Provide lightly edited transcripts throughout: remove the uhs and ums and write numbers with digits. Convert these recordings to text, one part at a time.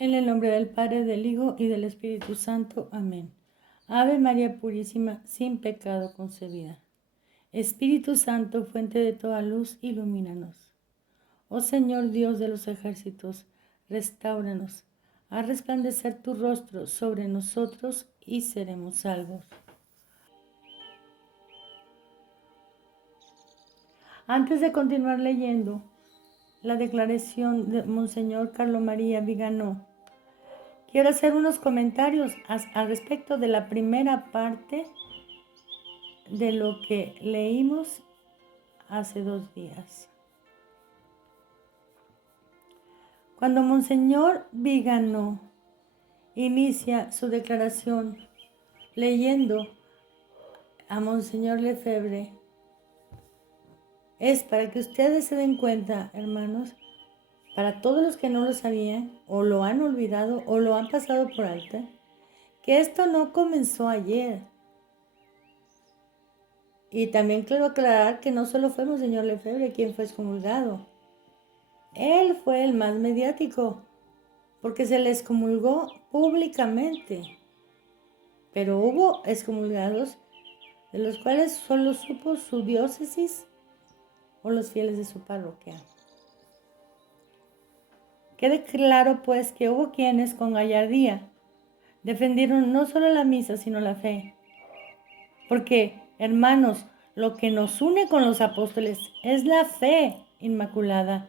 En el nombre del Padre, del Hijo y del Espíritu Santo. Amén. Ave María Purísima, sin pecado concebida. Espíritu Santo, fuente de toda luz, ilumínanos. Oh Señor Dios de los ejércitos, restáuranos. Haz resplandecer tu rostro sobre nosotros y seremos salvos. Antes de continuar leyendo la declaración de Monseñor Carlo María Viganò, quiero hacer unos comentarios al respecto de la primera parte de lo que leímos hace 2 días. Cuando Monseñor Viganò inicia su declaración leyendo a Monseñor Lefebvre, es para que ustedes se den cuenta, hermanos, para todos los que no lo sabían o lo han olvidado o lo han pasado por alto, que esto no comenzó ayer. Y también quiero aclarar que no solo fue Monseñor Lefebvre quien fue excomulgado. Él fue el más mediático, porque se le excomulgó públicamente. Pero hubo excomulgados de los cuales solo supo su diócesis o los fieles de su parroquia. Quede claro pues que hubo quienes con gallardía defendieron no solo la misa sino la fe. Porque, hermanos, lo que nos une con los apóstoles es la fe inmaculada,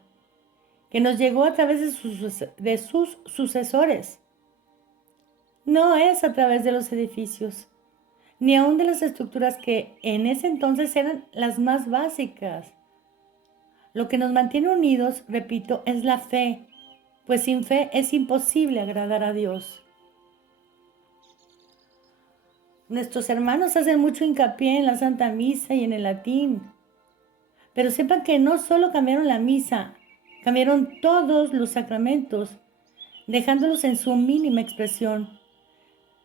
que nos llegó a través de sus sucesores. No es a través de los edificios, ni aun de las estructuras que en ese entonces eran las más básicas. Lo que nos mantiene unidos, repito, es la fe, pues sin fe es imposible agradar a Dios. Nuestros hermanos hacen mucho hincapié en la Santa Misa y en el latín, pero sepan que no solo cambiaron la misa, cambiaron todos los sacramentos, dejándolos en su mínima expresión,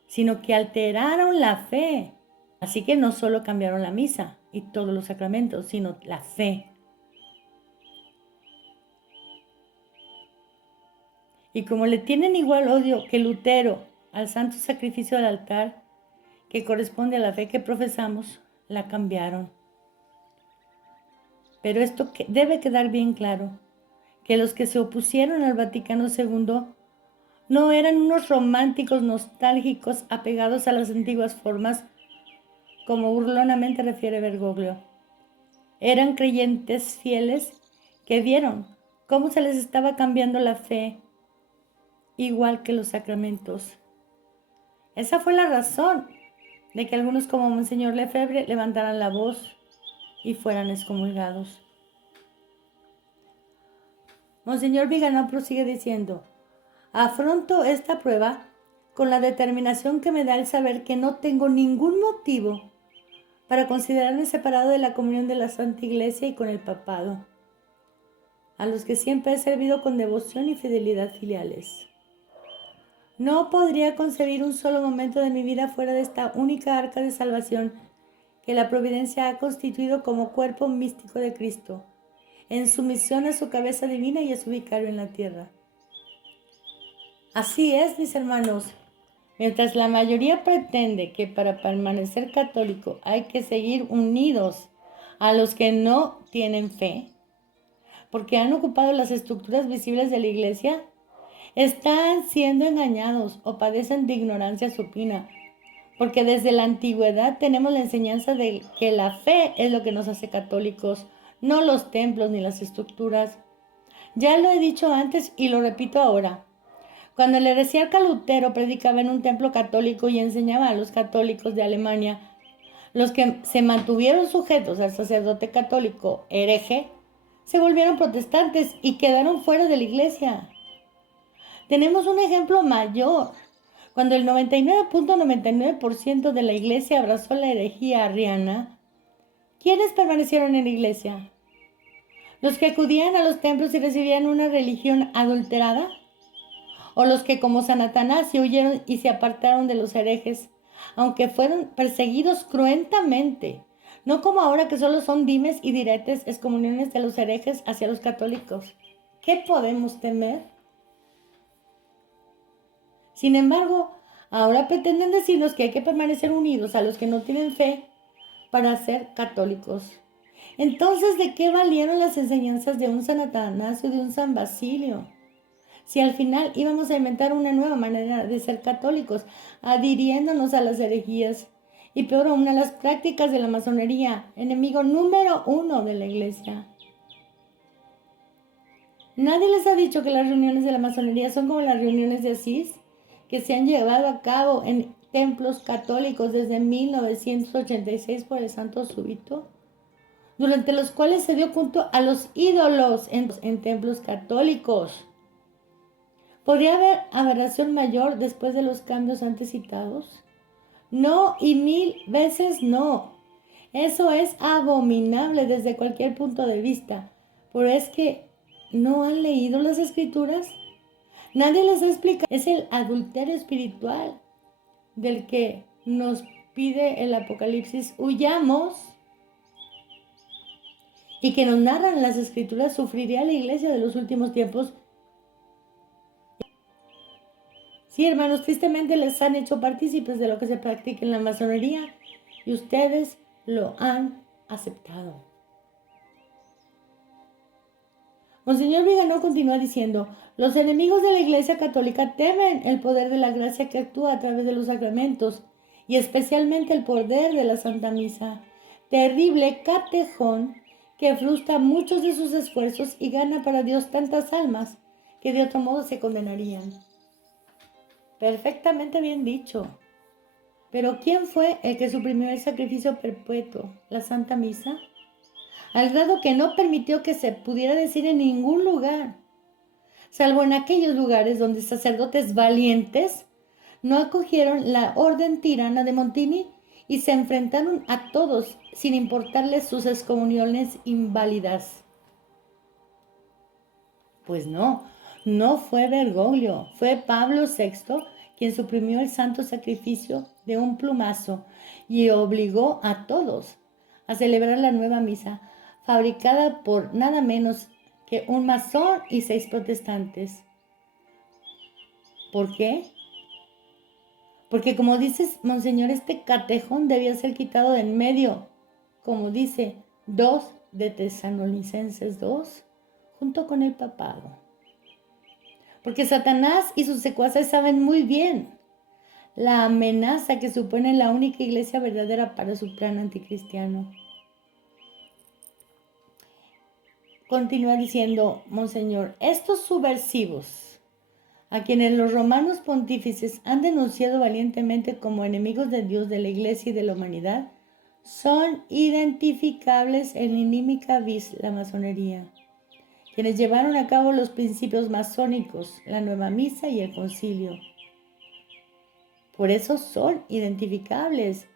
sino que alteraron la fe. Así que no solo cambiaron la misa y todos los sacramentos, sino la fe. Y como le tienen igual odio que Lutero al santo sacrificio del altar, que corresponde a la fe que profesamos, la cambiaron. Pero esto debe quedar bien claro, que los que se opusieron al Vaticano II no eran unos románticos nostálgicos apegados a las antiguas formas, como burlonamente refiere Bergoglio. Eran creyentes fieles que vieron cómo se les estaba cambiando la fe, igual que los sacramentos. Esa fue la razón de que algunos como Monseñor Lefebvre levantaran la voz y fueran excomulgados. Monseñor Viganò prosigue diciendo: afronto esta prueba con la determinación que me da el saber que no tengo ningún motivo para considerarme separado de la comunión de la Santa Iglesia y con el papado, a los que siempre he servido con devoción y fidelidad filiales. No podría concebir un solo momento de mi vida fuera de esta única arca de salvación que la providencia ha constituido como cuerpo místico de Cristo, en sumisión a su cabeza divina y a su vicario en la tierra. Así es, mis hermanos. Mientras la mayoría pretende que para permanecer católico hay que seguir unidos a los que no tienen fe, porque han ocupado las estructuras visibles de la Iglesia, están siendo engañados o padecen de ignorancia supina, porque desde la antigüedad tenemos la enseñanza de que la fe es lo que nos hace católicos, no los templos ni las estructuras. Ya lo he dicho antes y lo repito ahora. Cuando el heresiarca Lutero predicaba en un templo católico y enseñaba a los católicos de Alemania, los que se mantuvieron sujetos al sacerdote católico hereje, se volvieron protestantes y quedaron fuera de la iglesia. Tenemos un ejemplo mayor. Cuando el 99.99% de la iglesia abrazó la herejía arriana, ¿quiénes permanecieron en la iglesia? ¿Los que acudían a los templos y recibían una religión adulterada? ¿O los que como San Atanasio huyeron y se apartaron de los herejes, aunque fueron perseguidos cruentamente? No como ahora que solo son dimes y diretes excomuniones de los herejes hacia los católicos. ¿Qué podemos temer? Sin embargo, ahora pretenden decirnos que hay que permanecer unidos a los que no tienen fe para ser católicos. Entonces, ¿de qué valieron las enseñanzas de un San Atanasio, de un San Basilio? Si al final íbamos a inventar una nueva manera de ser católicos, adhiriéndonos a las herejías y peor aún a las prácticas de la masonería, enemigo número 1 de la iglesia. Nadie les ha dicho que las reuniones de la masonería son como las reuniones de Asís, que se han llevado a cabo en templos católicos desde 1986 por el Santo Súbito, durante los cuales se dio culto a los ídolos en templos católicos. ¿Podría haber aberración mayor después de los cambios antes citados? No, y 1000 veces no. Eso es abominable desde cualquier punto de vista. Pero es que no han leído las escrituras. Nadie les ha explicado. Es el adulterio espiritual del que nos pide el Apocalipsis huyamos y que nos narran las escrituras. Sufriría la iglesia de los últimos tiempos. Sí, hermanos, tristemente les han hecho partícipes de lo que se practica en la masonería y ustedes lo han aceptado. Monseñor Viganó continúa diciendo, los enemigos de la Iglesia Católica temen el poder de la gracia que actúa a través de los sacramentos y especialmente el poder de la Santa Misa, terrible catejón que frustra muchos de sus esfuerzos y gana para Dios tantas almas que de otro modo se condenarían. Perfectamente bien dicho. Pero ¿quién fue el que suprimió el sacrificio perpetuo, la Santa Misa? Al grado que no permitió que se pudiera decir en ningún lugar, salvo en aquellos lugares donde sacerdotes valientes no acogieron la orden tirana de Montini y se enfrentaron a todos sin importarles sus excomuniones inválidas. Pues no fue Bergoglio, fue Pablo VI quien suprimió el santo sacrificio de un plumazo y obligó a todos a celebrar la nueva misa, fabricada por nada menos que un masón y 6 protestantes. ¿Por qué? Porque como dices, monseñor, este catejón debía ser quitado de en medio, como dice 2 de Tesalonicenses 2, junto con el papado. Porque Satanás y sus secuaces saben muy bien la amenaza que supone la única iglesia verdadera para su plan anticristiano. Continúa diciendo, monseñor, estos subversivos, a quienes los romanos pontífices han denunciado valientemente como enemigos de Dios, de la iglesia y de la humanidad, son identificables en inímica vis la masonería, quienes llevaron a cabo los principios masónicos, la nueva misa y el concilio. Por eso son identificables.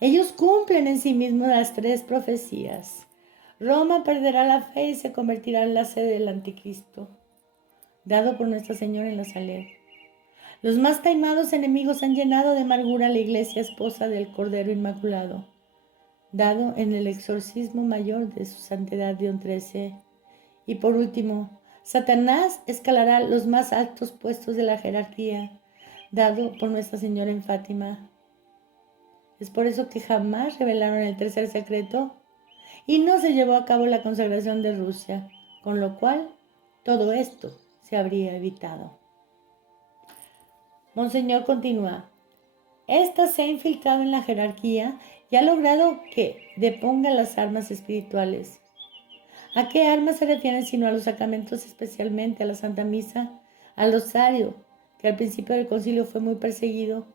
Ellos cumplen en sí mismos las 3 profecías. Roma perderá la fe y se convertirá en la sede del anticristo, dado por Nuestra Señora en la Saled. Los más taimados enemigos han llenado de amargura la iglesia esposa del Cordero Inmaculado, dado en el exorcismo mayor de su santidad León XIII. Y por último, Satanás escalará los más altos puestos de la jerarquía, dado por Nuestra Señora en Fátima. Es por eso que jamás revelaron el tercer secreto y no se llevó a cabo la consagración de Rusia, con lo cual todo esto se habría evitado. Monseñor continúa, esta se ha infiltrado en la jerarquía y ha logrado que deponga las armas espirituales. ¿A qué armas se refieren sino a los sacramentos, especialmente a la Santa Misa, al rosario, que al principio del concilio fue muy perseguido?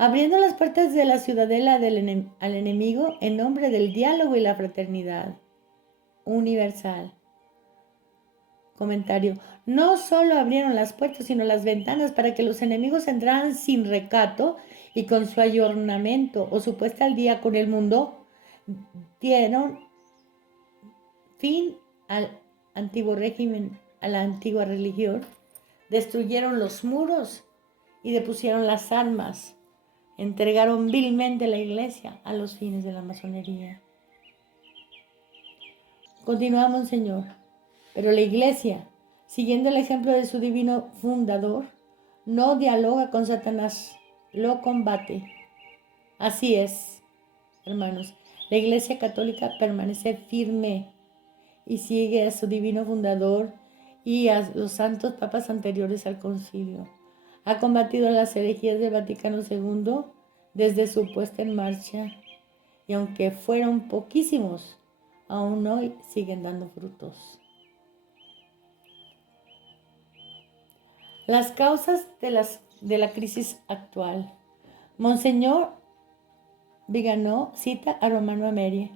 Abriendo las puertas de la ciudadela al enemigo en nombre del diálogo y la fraternidad universal. Comentario. No solo abrieron las puertas, sino las ventanas para que los enemigos entraran sin recato y con su ayornamiento o su puesta al día con el mundo, dieron fin al antiguo régimen, a la antigua religión, destruyeron los muros y depusieron las armas, entregaron vilmente la iglesia a los fines de la masonería. Continuamos, Señor. Pero la iglesia, siguiendo el ejemplo de su divino fundador, no dialoga con Satanás, lo combate. Así es, hermanos, la Iglesia Católica permanece firme y sigue a su divino fundador y a los santos papas anteriores al concilio. Ha combatido las herejías del Vaticano II desde su puesta en marcha y aunque fueron poquísimos, aún hoy siguen dando frutos. Las causas de la crisis actual. Monseñor Viganò cita a Romano Amerie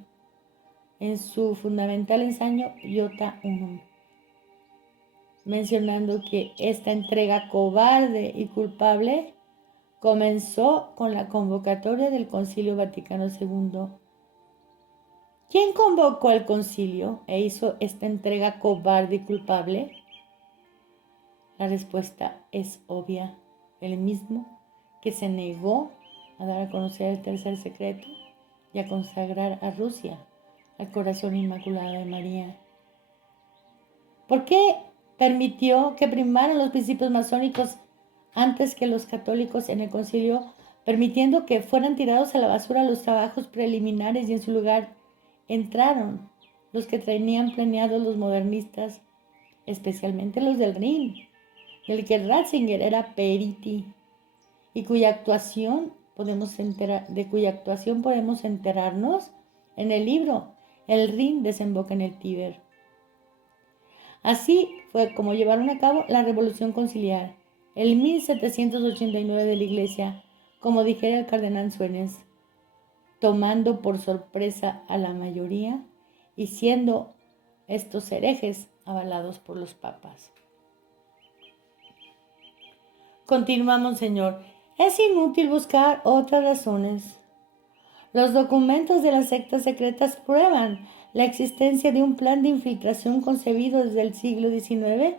en su fundamental ensayo Iota Unum, mencionando que esta entrega cobarde y culpable comenzó con la convocatoria del Concilio Vaticano II. ¿Quién convocó al concilio e hizo esta entrega cobarde y culpable? La respuesta es obvia, el mismo que se negó a dar a conocer el tercer secreto y a consagrar a Rusia al corazón inmaculado de María. ¿Por qué permitió que primaran los principios masónicos antes que los católicos en el concilio, permitiendo que fueran tirados a la basura los trabajos preliminares y en su lugar entraron los que tenían planeados los modernistas, especialmente los del Rin, del que Ratzinger era periti y de cuya actuación podemos enterarnos en el libro El Rin desemboca en el Tíber. Así fue como llevaron a cabo la Revolución Conciliar, el 1789 de la Iglesia, como dijera el cardenal Suenes, tomando por sorpresa a la mayoría y siendo estos herejes avalados por los papas. Continuamos, Señor. Es inútil buscar otras razones. Los documentos de las sectas secretas prueban la existencia de un plan de infiltración concebido desde el siglo XIX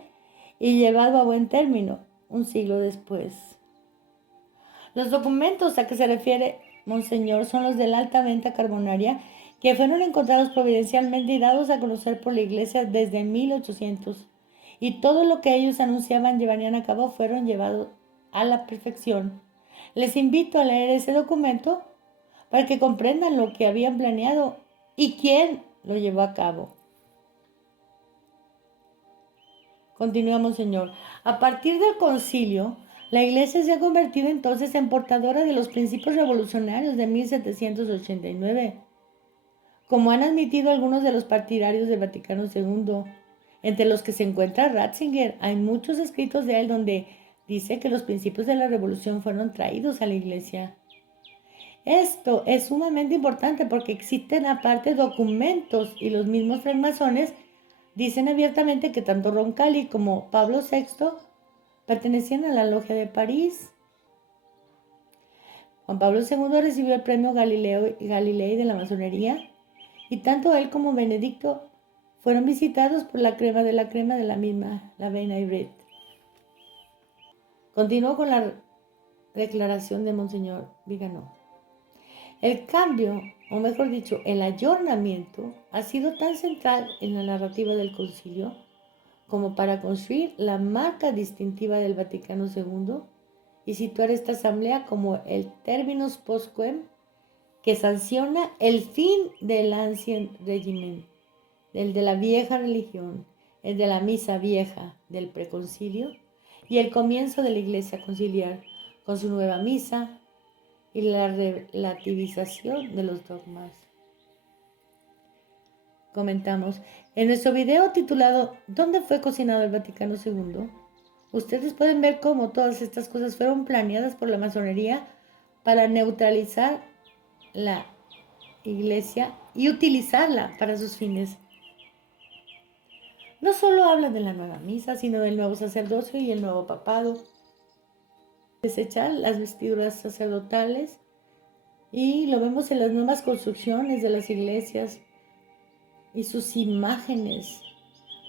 y llevado a buen término un siglo después. Los documentos a que se refiere Monseñor son los de la alta venta carbonaria que fueron encontrados providencialmente y dados a conocer por la Iglesia desde 1800. Y todo lo que ellos anunciaban llevarían a cabo fueron llevados a la perfección. Les invito a leer ese documento para que comprendan lo que habían planeado y quién lo llevó a cabo. Continuamos, Señor. A partir del concilio, la Iglesia se ha convertido entonces en portadora de los principios revolucionarios de 1789, como han admitido algunos de los partidarios del Vaticano II, entre los que se encuentra Ratzinger. Hay muchos escritos de él donde dice que los principios de la revolución fueron traídos a la Iglesia. Esto es sumamente importante porque existen aparte documentos y los mismos francmasones dicen abiertamente que tanto Roncalli como Pablo VI pertenecían a la Logia de París. Juan Pablo II recibió el premio Galilei de la masonería y tanto él como Benedicto fueron visitados por la crema de la misma, la Veina Hybrid. Continuó con la declaración de Monseñor Viganò. El cambio, o mejor dicho, el ayornamiento, ha sido tan central en la narrativa del concilio como para construir la marca distintiva del Vaticano II y situar esta asamblea como el terminus postquem que sanciona el fin del ancien regimen, el de la vieja religión, el de la misa vieja del preconcilio y el comienzo de la Iglesia conciliar con su nueva misa y la relativización de los dogmas. Comentamos, en nuestro video titulado ¿Dónde fue cocinado el Vaticano II? Ustedes pueden ver cómo todas estas cosas fueron planeadas por la masonería para neutralizar la Iglesia y utilizarla para sus fines. No solo habla de la nueva misa, sino del nuevo sacerdocio y el nuevo papado. Desechar las vestiduras sacerdotales y lo vemos en las nuevas construcciones de las iglesias y sus imágenes,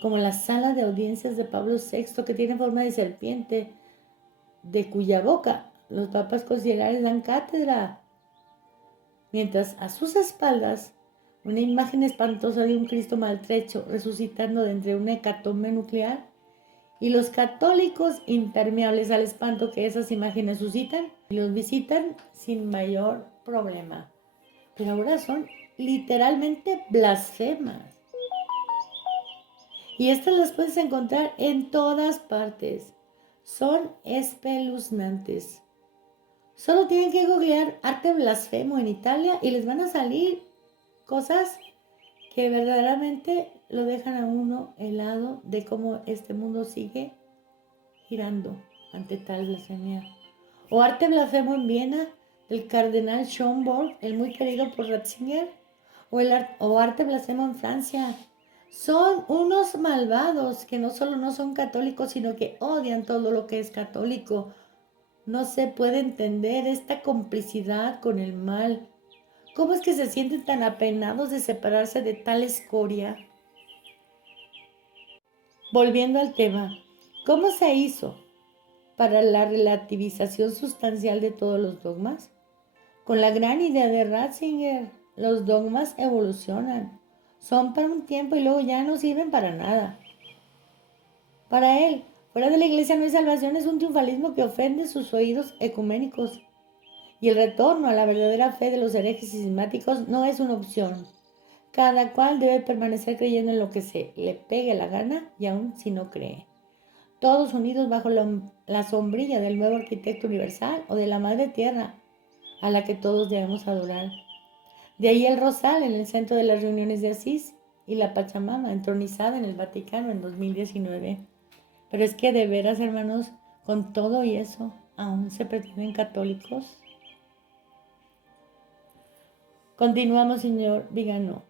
como la sala de audiencias de Pablo VI que tiene forma de serpiente, de cuya boca los papas conciliares dan cátedra, mientras a sus espaldas una imagen espantosa de un Cristo maltrecho resucitando de entre una hecatombe nuclear Y los católicos impermeables al espanto que esas imágenes suscitan, los visitan sin mayor problema. Pero ahora son literalmente blasfemas. Y estas las puedes encontrar en todas partes. Son espeluznantes. Solo tienen que googlear arte blasfemo en Italia y les van a salir cosas que verdaderamente lo dejan a uno helado de cómo este mundo sigue girando ante tal blasfemia. O arte blasfemo en Viena del cardenal Schönborn, el muy querido por Ratzinger. O arte blasfemo en Francia. Son unos malvados que no solo no son católicos, sino que odian todo lo que es católico. No se puede entender esta complicidad con el mal. ¿Cómo es que se sienten tan apenados de separarse de tal escoria? Volviendo al tema, ¿cómo se hizo para la relativización sustancial de todos los dogmas? Con la gran idea de Ratzinger, los dogmas evolucionan. Son para un tiempo y luego ya no sirven para nada. Para él, fuera de la iglesia no hay salvación, es un triunfalismo que ofende sus oídos ecuménicos. Y el retorno a la verdadera fe de los herejes y cismáticos no es una opción. Cada cual debe permanecer creyendo en lo que se le pegue la gana y aun si no cree. Todos unidos bajo la sombrilla del nuevo arquitecto universal o de la madre tierra, a la que todos debemos adorar. De ahí el rosal en el centro de las reuniones de Asís y la Pachamama entronizada en el Vaticano en 2019. Pero es que de veras, hermanos, con todo y eso, ¿aún se pretenden católicos? Continuamos, señor Vigano.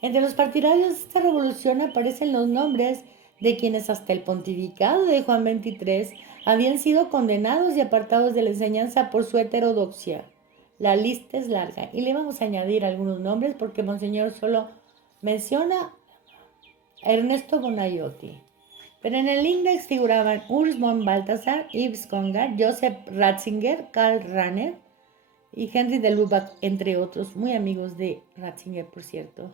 Entre los partidarios de esta revolución aparecen los nombres de quienes hasta el pontificado de Juan XXIII habían sido condenados y apartados de la enseñanza por su heterodoxia. La lista es larga y le vamos a añadir algunos nombres porque Monseñor solo menciona a Ernesto Bonaiotti. Pero en el index figuraban Urs von Balthasar, Yves Congar, Joseph Ratzinger, Karl Rahner y Henry de Lubac, entre otros, muy amigos de Ratzinger, por cierto.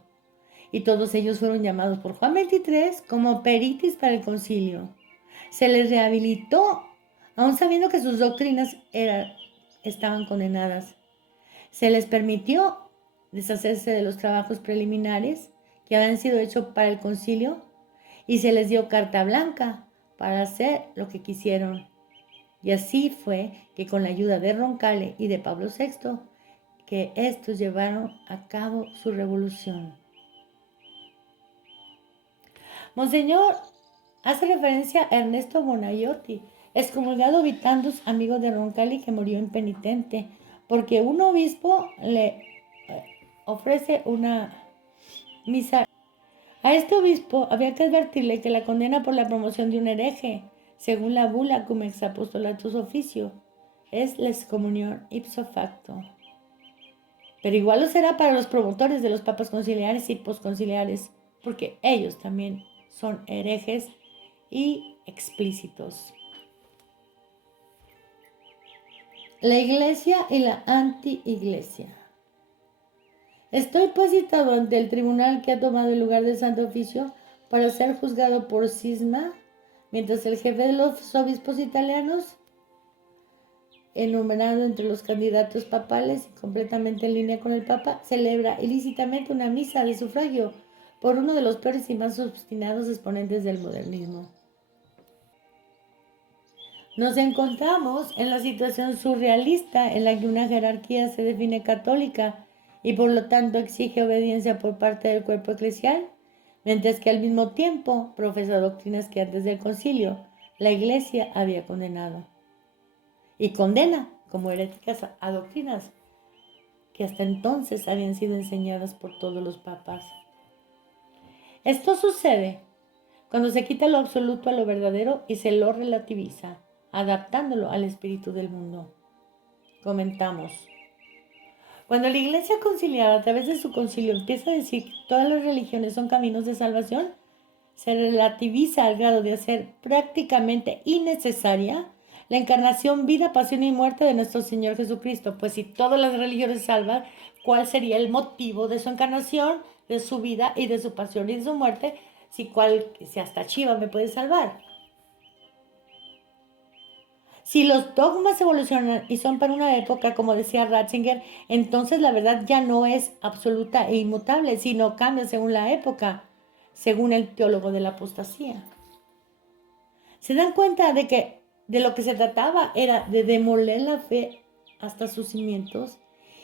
Y todos ellos fueron llamados por Juan XXIII como peritis para el concilio. Se les rehabilitó, aun sabiendo que sus doctrinas estaban condenadas. Se les permitió deshacerse de los trabajos preliminares que habían sido hechos para el concilio y se les dio carta blanca para hacer lo que quisieron. Y así fue que con la ayuda de Roncalli y de Pablo VI, que estos llevaron a cabo su revolución. Monseñor hace referencia a Ernesto Bonaiotti, excomulgado Vitandus, amigo de Roncalli, que murió impenitente, porque un obispo le ofrece una misa. A este obispo había que advertirle que la condena por la promoción de un hereje, según la bula cum ex apostolatus officio, es la excomunión ipso facto. Pero igual lo será para los promotores de los papas conciliares y posconciliares, porque ellos también son herejes y explícitos. La iglesia y la anti-iglesia. Estoy pues citado ante el tribunal que ha tomado el lugar del Santo Oficio para ser juzgado por cisma, mientras el jefe de los obispos italianos, enumerado entre los candidatos papales y completamente en línea con el Papa, celebra ilícitamente una misa de sufragio por uno de los peores y más obstinados exponentes del modernismo. Nos encontramos en la situación surrealista en la que una jerarquía se define católica y por lo tanto exige obediencia por parte del cuerpo eclesial, mientras que al mismo tiempo profesa doctrinas que antes del concilio la Iglesia había condenado. Y condena como heréticas a doctrinas que hasta entonces habían sido enseñadas por todos los papas. Esto sucede cuando se quita lo absoluto a lo verdadero y se lo relativiza, adaptándolo al espíritu del mundo. Comentamos. Cuando la Iglesia conciliar a través de su concilio empieza a decir que todas las religiones son caminos de salvación, se relativiza al grado de hacer prácticamente innecesaria la encarnación, vida, pasión y muerte de nuestro Señor Jesucristo. Pues si todas las religiones salvan, ¿cuál sería el motivo de su encarnación, de su vida y de su pasión y de su muerte? Si hasta Chiva me puede salvar. Si los dogmas evolucionan y son para una época, como decía Ratzinger, entonces la verdad ya no es absoluta e inmutable, sino cambia según la época, según el teólogo de la apostasía. ¿Se dan cuenta de que de lo que se trataba era de demoler la fe hasta sus cimientos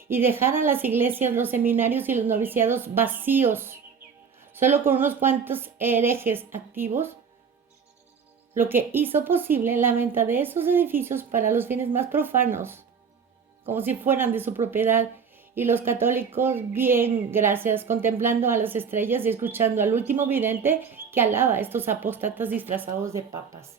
y dejar a las iglesias, los seminarios y los noviciados vacíos, solo con unos cuantos herejes activos? Lo que hizo posible la venta de esos edificios para los fines más profanos, como si fueran de su propiedad, y los católicos, bien, gracias, contemplando a las estrellas y escuchando al último vidente que alaba a estos apóstatas disfrazados de papas.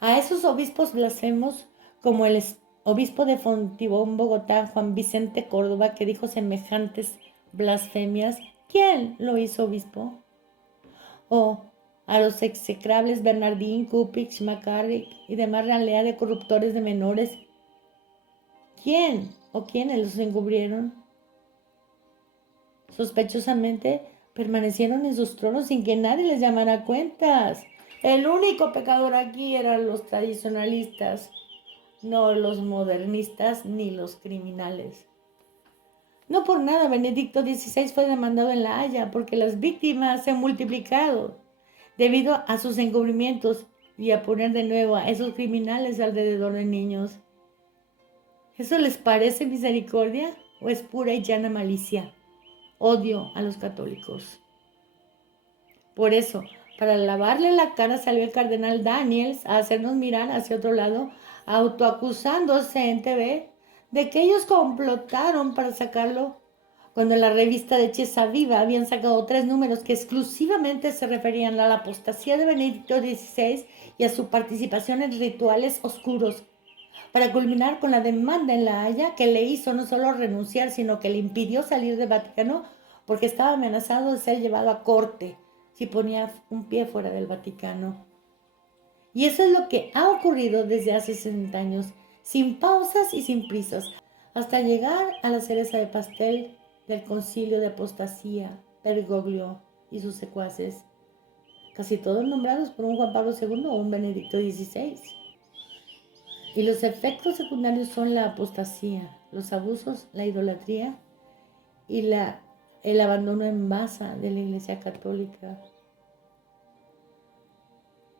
A esos obispos blasfemos, como el obispo de Fontibón, Bogotá, Juan Vicente Córdoba, que dijo semejantes blasfemias, ¿quién lo hizo obispo? O a los execrables Bernardín, Cupich, McCarrick y demás ralea de corruptores de menores, ¿quién o quiénes los encubrieron? Sospechosamente permanecieron en sus tronos sin que nadie les llamara cuentas. El único pecador aquí eran los tradicionalistas, no los modernistas ni los criminales. No por nada Benedicto XVI fue demandado en La Haya, porque las víctimas se han multiplicado debido a sus encubrimientos y a poner de nuevo a esos criminales alrededor de niños. ¿Eso les parece misericordia o es pura y llana malicia? Odio a los católicos. Por eso, para lavarle la cara salió el cardenal Daniels a hacernos mirar hacia otro lado, autoacusándose en TV de que ellos complotaron para sacarlo, cuando en la revista de Chiesa Viva habían sacado 3 números que exclusivamente se referían a la apostasía de Benedicto XVI y a su participación en rituales oscuros, para culminar con la demanda en La Haya que le hizo no solo renunciar, sino que le impidió salir del Vaticano porque estaba amenazado de ser llevado a corte si ponía un pie fuera del Vaticano. Y eso es lo que ha ocurrido desde hace 60 años, sin pausas y sin prisas, hasta llegar a la cereza de pastel del concilio de apostasía, Bergoglio y sus secuaces, casi todos nombrados por un Juan Pablo II o un Benedicto XVI. Y los efectos secundarios son la apostasía, los abusos, la idolatría y el abandono en masa de la Iglesia Católica.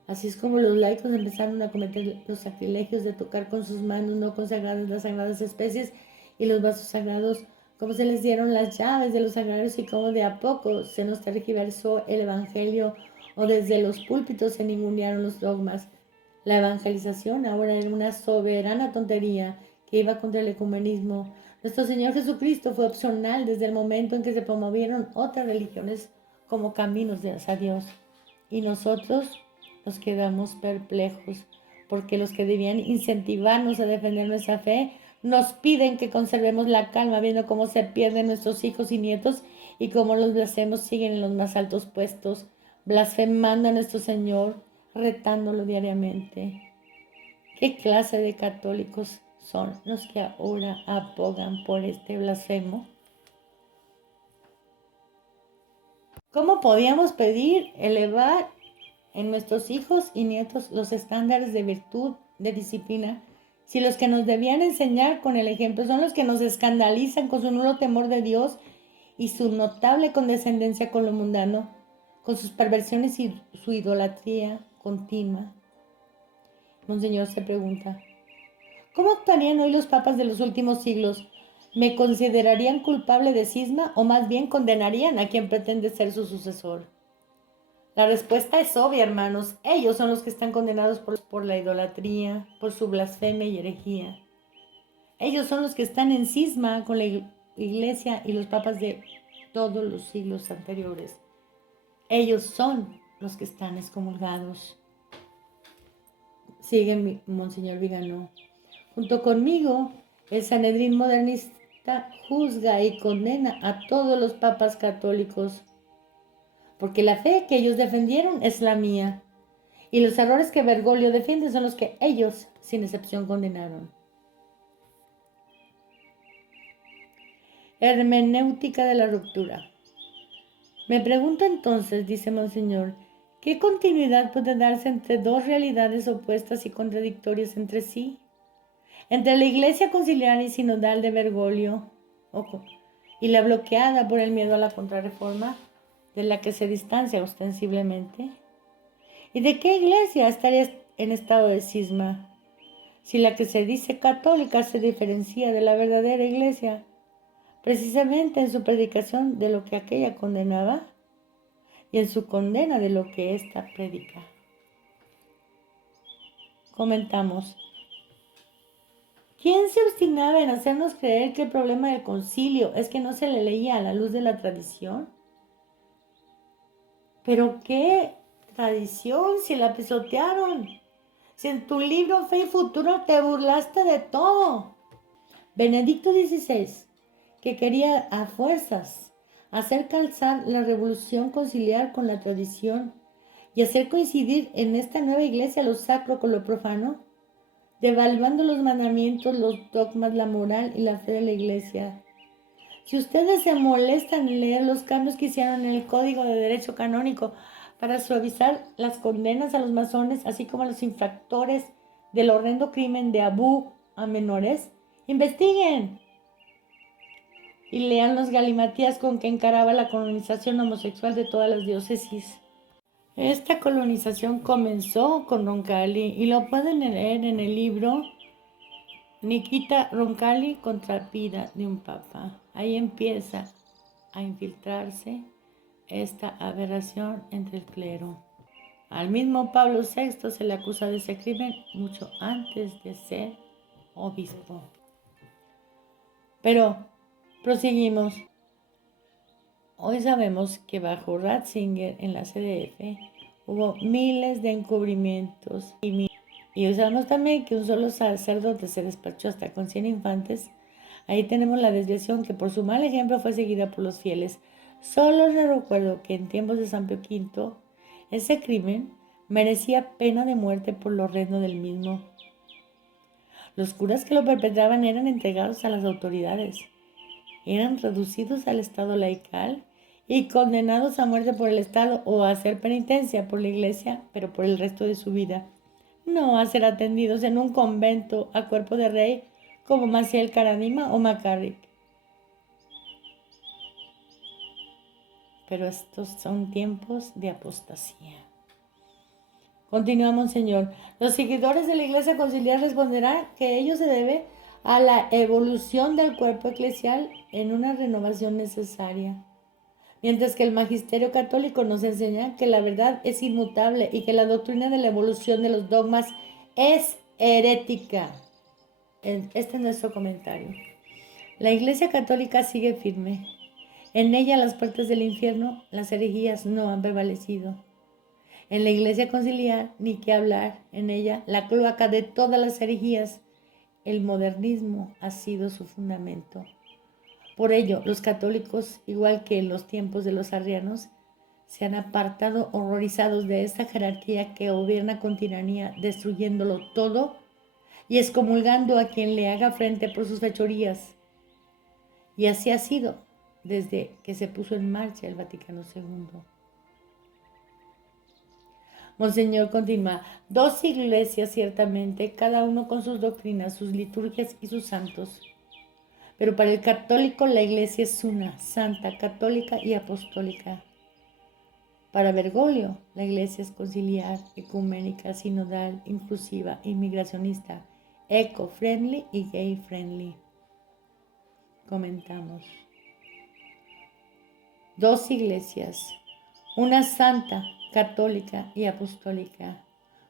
Así es como los laicos empezaron a cometer los sacrilegios de tocar con sus manos no consagradas las sagradas especies y los vasos sagrados, como se les dieron las llaves de los sagrarios y como de a poco se nos tergiversó el Evangelio o desde los púlpitos se ningunearon los dogmas. La evangelización ahora era una soberana tontería que iba contra el ecumenismo. Nuestro Señor Jesucristo fue opcional desde el momento en que se promovieron otras religiones como caminos hacia Dios. Y nosotros nos quedamos perplejos, porque los que debían incentivarnos a defender nuestra fe nos piden que conservemos la calma viendo cómo se pierden nuestros hijos y nietos y cómo los blasfemos siguen en los más altos puestos, blasfemando a nuestro Señor, retándolo diariamente. ¿Qué clase de católicos son los que ahora abogan por este blasfemo? ¿Cómo podíamos pedir elevar en nuestros hijos y nietos los estándares de virtud, de disciplina, si los que nos debían enseñar con el ejemplo son los que nos escandalizan con su nulo temor de Dios y su notable condescendencia con lo mundano, con sus perversiones y su idolatría continua? Monseñor se pregunta, ¿cómo actuarían hoy los papas de los últimos siglos? ¿Me considerarían culpable de cisma o más bien condenarían a quien pretende ser su sucesor? La respuesta es obvia, hermanos. Ellos son los que están condenados por la idolatría, por su blasfemia y herejía. Ellos son los que están en cisma con la iglesia y los papas de todos los siglos anteriores. Ellos son los que están excomulgados. Sigue Monseñor Vigano. Junto conmigo, el Sanedrín modernista juzga y condena a todos los papas católicos, porque la fe que ellos defendieron es la mía, y los errores que Bergoglio defiende son los que ellos, sin excepción, condenaron. Hermenéutica de la ruptura. Me pregunto entonces, dice Monseñor, ¿Qué continuidad puede darse entre dos realidades opuestas y contradictorias entre sí? Entre la Iglesia conciliar y sinodal de Bergoglio y la bloqueada por el miedo a la contrarreforma, de la que se distancia ostensiblemente. ¿Y de qué iglesia estaría en estado de cisma? Si la que se dice católica se diferencia de la verdadera iglesia, precisamente en su predicación de lo que aquella condenaba y en su condena de lo que ésta predica. Comentamos. ¿Quién se obstinaba en hacernos creer que el problema del concilio es que no se le leía a la luz de la tradición? ¿Pero qué tradición si la pisotearon? Si en tu libro Fe y Futuro te burlaste de todo. Benedicto XVI, que quería a fuerzas hacer calzar la revolución conciliar con la tradición y hacer coincidir en esta nueva iglesia lo sacro con lo profano, devaluando los mandamientos, los dogmas, la moral y la fe de la iglesia. Si ustedes se molestan en leer los cambios que hicieron en el Código de Derecho Canónico para suavizar las condenas a los masones, así como a los infractores del horrendo crimen de Abu a menores, investiguen y lean los galimatías con que encaraba la colonización homosexual de todas las diócesis. Esta colonización comenzó con Roncalli y lo pueden leer en el libro Nikita Roncalli contra vida de un papa. Ahí empieza a infiltrarse esta aberración entre el clero. Al mismo Pablo VI se le acusa de ese crimen mucho antes de ser obispo. Pero proseguimos. Hoy sabemos que bajo Ratzinger en la CDF hubo miles de encubrimientos y hoy sabemos también que un solo sacerdote se despachó hasta con 100 infantes. Ahí tenemos la desviación que por su mal ejemplo fue seguida por los fieles. Solo les recuerdo que en tiempos de San Pío V ese crimen merecía pena de muerte por lo horrendo del mismo. Los curas que lo perpetraban eran entregados a las autoridades, eran reducidos al estado laical y condenados a muerte por el Estado o a hacer penitencia por la Iglesia, pero por el resto de su vida, no a ser atendidos en un convento a cuerpo de rey como Maciel Caradima o McCarrick. Pero estos son tiempos de apostasía. Continúa Monseñor. Los seguidores de la Iglesia Conciliar responderán que ello se debe a la evolución del cuerpo eclesial en una renovación necesaria. Mientras que el magisterio católico nos enseña que la verdad es inmutable y que la doctrina de la evolución de los dogmas es herética. Este es nuestro comentario. La Iglesia Católica sigue firme. En ella las puertas del infierno, las herejías no han prevalecido. En la Iglesia Conciliar, ni qué hablar, en ella la cloaca de todas las herejías, el modernismo ha sido su fundamento. Por ello, los católicos, igual que en los tiempos de los arrianos, se han apartado horrorizados de esta jerarquía que gobierna con tiranía, destruyéndolo todo y excomulgando a quien le haga frente por sus fechorías. Y así ha sido desde que se puso en marcha el Vaticano II. Monseñor continúa, dos iglesias ciertamente, cada uno con sus doctrinas, sus liturgias y sus santos. Pero para el católico la iglesia es una, santa, católica y apostólica. Para Bergoglio, la iglesia es conciliar, ecuménica, sinodal, inclusiva, inmigracionista, eco-friendly y gay-friendly. Comentamos. Dos iglesias, una santa, católica y apostólica,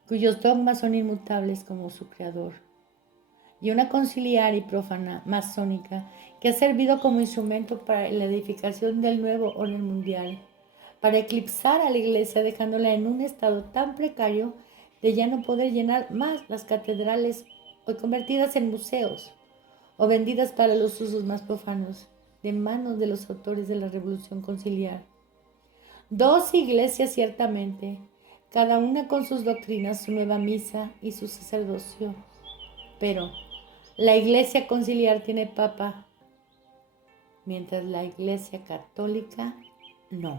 cuyos dogmas son inmutables como su creador, y una conciliar y profana, masónica, que ha servido como instrumento para la edificación del nuevo orden mundial, para eclipsar a la iglesia dejándola en un estado tan precario de ya no poder llenar más las catedrales hoy convertidas en museos o vendidas para los usos más profanos de manos de los autores de la Revolución Conciliar. Dos iglesias ciertamente, cada una con sus doctrinas, su nueva misa y su sacerdocio, pero la iglesia conciliar tiene papa, mientras la iglesia católica no.